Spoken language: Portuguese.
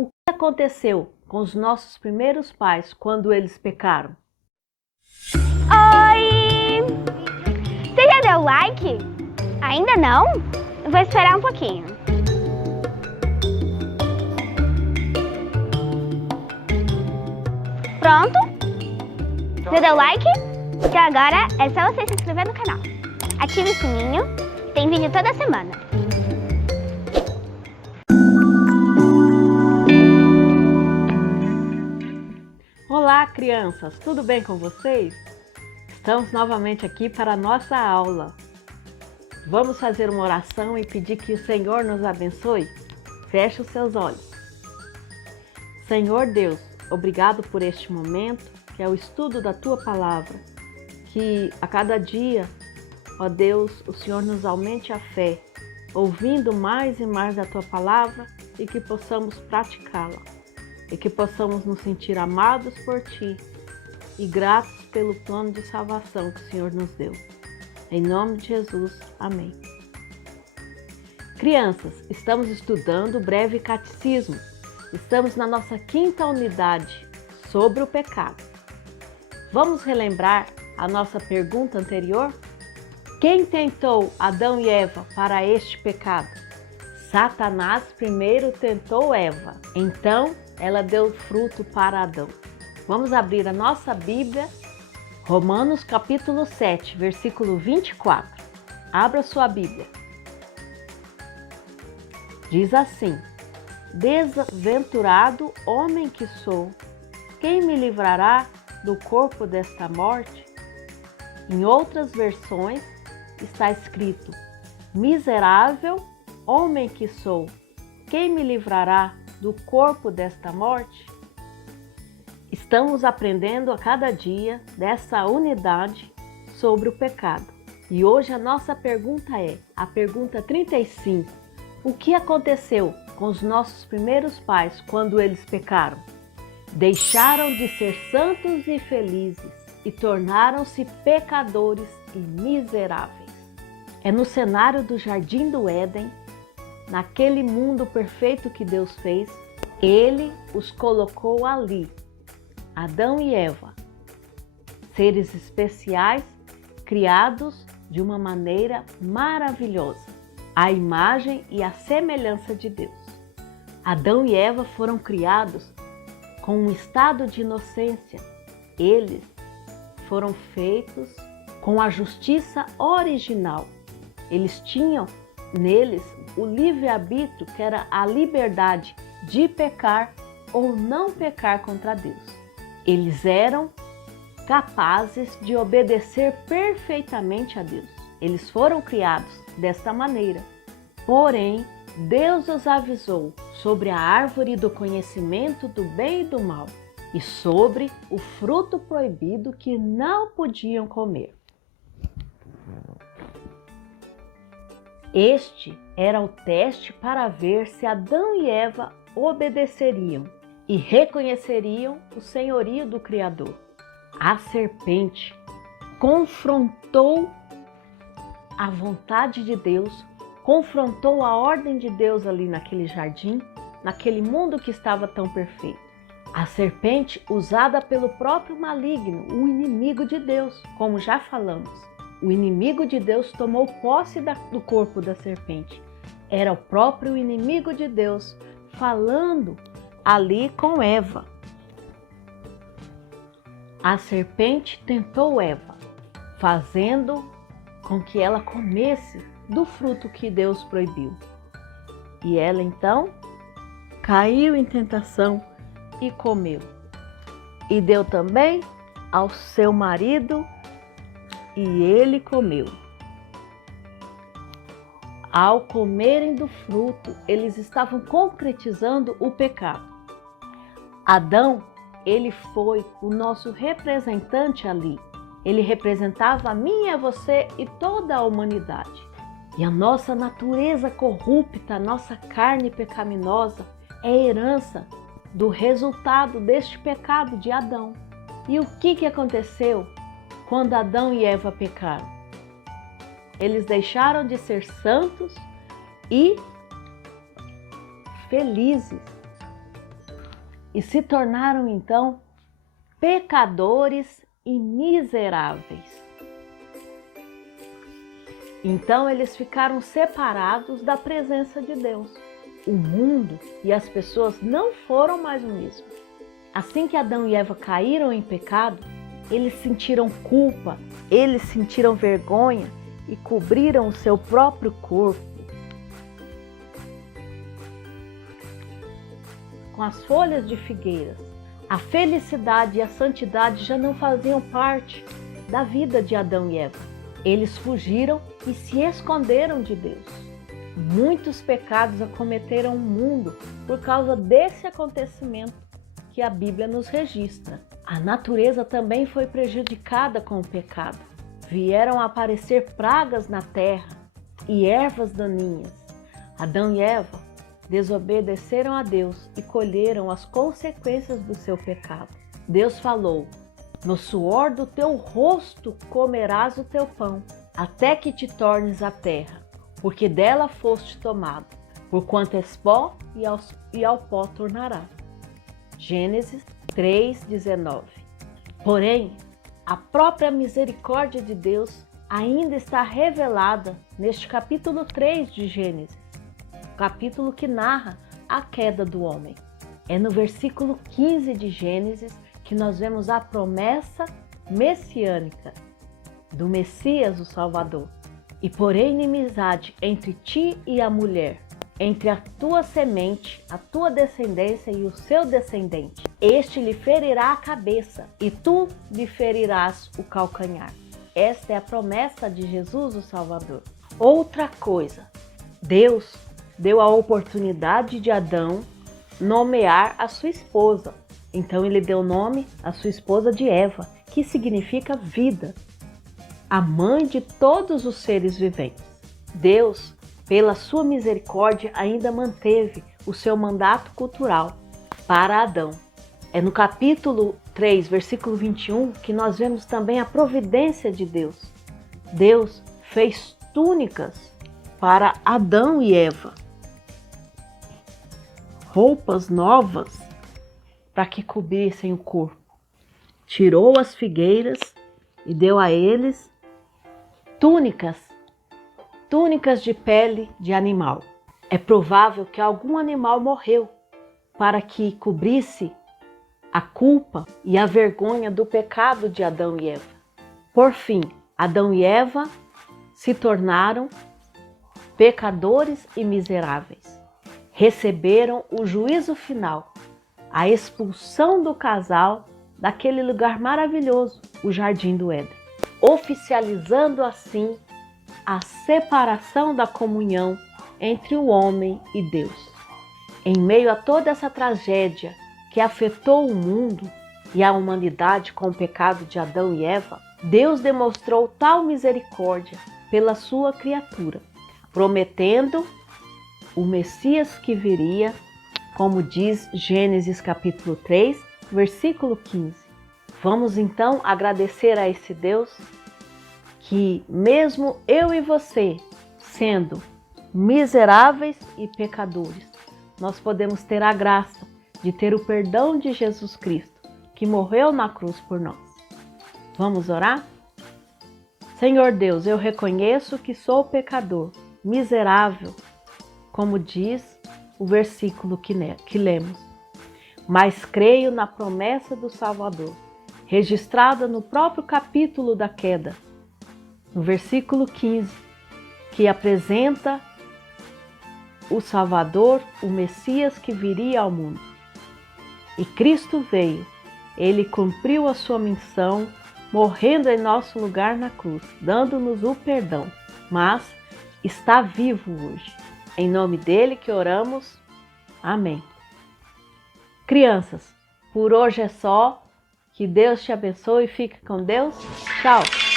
O que aconteceu com os nossos primeiros pais quando eles pecaram? Oi! Você já deu like? Ainda não? Eu vou esperar um pouquinho. Pronto? Já deu like? Então agora é só você se inscrever no canal. Ative o sininho, tem vídeo toda semana. Olá, crianças! Tudo bem com vocês? Estamos novamente aqui para a nossa aula. Vamos fazer uma oração e pedir que o Senhor nos abençoe? Feche os seus olhos. Senhor Deus, obrigado por este momento, que é o estudo da Tua Palavra. Que a cada dia, ó Deus, o Senhor nos aumente a fé, ouvindo mais e mais da Tua Palavra e que possamos praticá-la. E que possamos nos sentir amados por Ti e gratos pelo plano de salvação que o Senhor nos deu. Em nome de Jesus, amém. Crianças, estamos estudando o breve catecismo. Estamos na nossa 5ª unidade sobre o pecado. Vamos relembrar a nossa pergunta anterior? Quem tentou Adão e Eva para este pecado? Satanás primeiro tentou Eva, então ela deu fruto para Adão. Vamos abrir a nossa Bíblia, Romanos capítulo 7, versículo 24. Abra sua Bíblia. Diz assim: Desventurado homem que sou, quem me livrará do corpo desta morte? Em outras versões está escrito: Miserável homem que sou, quem me livrará do corpo desta morte? Estamos aprendendo a cada dia dessa unidade sobre o pecado. E hoje a nossa pergunta é a pergunta 35. O que aconteceu com os nossos primeiros pais quando eles pecaram? Deixaram de ser santos e felizes e tornaram-se pecadores e miseráveis. É no cenário do Jardim do Éden, naquele mundo perfeito que Deus fez, Ele os colocou ali, Adão e Eva, seres especiais, criados de uma maneira maravilhosa, à imagem e à semelhança de Deus. Adão e Eva foram criados com um estado de inocência. Eles foram feitos com a justiça original. Eles tinham neles o livre-arbítrio, que era a liberdade de pecar ou não pecar contra Deus. Eles eram capazes de obedecer perfeitamente a Deus. Eles foram criados desta maneira. Porém, Deus os avisou sobre a árvore do conhecimento do bem e do mal e sobre o fruto proibido que não podiam comer. Este era o teste para ver se Adão e Eva obedeceriam e reconheceriam o senhorio do Criador. A serpente confrontou a vontade de Deus, confrontou a ordem de Deus ali naquele jardim, naquele mundo que estava tão perfeito. A serpente usada pelo próprio maligno, o inimigo de Deus, como já falamos. O inimigo de Deus tomou posse do corpo da serpente. Era o próprio inimigo de Deus falando ali com Eva. A serpente tentou Eva, fazendo com que ela comesse do fruto que Deus proibiu. E ela então caiu em tentação e comeu. E deu também ao seu marido, e ele comeu. Ao comerem do fruto, eles estavam concretizando o pecado. Adão, ele foi o nosso representante ali. Ele representava a mim e a você e toda a humanidade. E a nossa natureza corrupta, a nossa carne pecaminosa, é herança do resultado deste pecado de Adão. E o que aconteceu quando Adão e Eva pecaram? Eles deixaram de ser santos e felizes. e se tornaram então pecadores e miseráveis. Então eles ficaram separados da presença de Deus. O mundo e as pessoas não foram mais o mesmo. Assim que Adão e Eva caíram em pecado, eles sentiram culpa, eles sentiram vergonha e cobriram o seu próprio corpo com as folhas de figueiras. A felicidade e a santidade já não faziam parte da vida de Adão e Eva. Eles fugiram e se esconderam de Deus. Muitos pecados acometeram o mundo por causa desse acontecimento que a Bíblia nos registra. A natureza também foi prejudicada com o pecado. Vieram a aparecer pragas na terra e ervas daninhas. Adão e Eva desobedeceram a Deus e colheram as consequências do seu pecado. Deus falou: no suor do teu rosto comerás o teu pão, até que te tornes a terra, porque dela foste tomado, porquanto és pó e ao pó tornarás. Gênesis 3:19. Porém, a própria misericórdia de Deus ainda está revelada neste capítulo 3 de Gênesis, capítulo que narra a queda do homem. É no versículo 15 de Gênesis que nós vemos a promessa messiânica do Messias, o Salvador. E porém inimizade entre ti e a mulher, entre a tua semente, a tua descendência e o seu descendente. Este lhe ferirá a cabeça e tu lhe ferirás o calcanhar. Esta é a promessa de Jesus, o Salvador. Outra coisa, Deus deu a oportunidade de Adão nomear a sua esposa. Então ele deu nome à sua esposa de Eva, que significa vida, a mãe de todos os seres viventes. Deus, pela sua misericórdia, ainda manteve o seu mandato cultural para Adão. É no capítulo 3, versículo 21, que nós vemos também a providência de Deus. Deus fez túnicas para Adão e Eva, roupas novas para que cobrissem o corpo. Tirou as figueiras e deu a eles túnicas de pele de animal. É provável que algum animal morreu para que cobrisse a culpa e a vergonha do pecado de Adão e Eva. Por fim, Adão e Eva se tornaram pecadores e miseráveis. Receberam o juízo final, a expulsão do casal daquele lugar maravilhoso, o Jardim do Éden, oficializando assim a separação da comunhão entre o homem e Deus. Em meio a toda essa tragédia que afetou o mundo e a humanidade com o pecado de Adão e Eva, Deus demonstrou tal misericórdia pela sua criatura, prometendo o Messias que viria, como diz Gênesis capítulo 3, versículo 15. Vamos então agradecer a esse Deus que, mesmo eu e você sendo miseráveis e pecadores, nós podemos ter a graça de ter o perdão de Jesus Cristo, que morreu na cruz por nós. Vamos orar? Senhor Deus, eu reconheço que sou pecador, miserável, como diz o versículo que lemos, mas creio na promessa do Salvador, registrada no próprio capítulo da queda, no versículo 15, que apresenta o Salvador, o Messias que viria ao mundo. E Cristo veio, ele cumpriu a sua missão, morrendo em nosso lugar na cruz, dando-nos o perdão, mas está vivo hoje. Em nome dele que oramos. Amém. Crianças, por hoje é só. Que Deus te abençoe e fique com Deus. Tchau!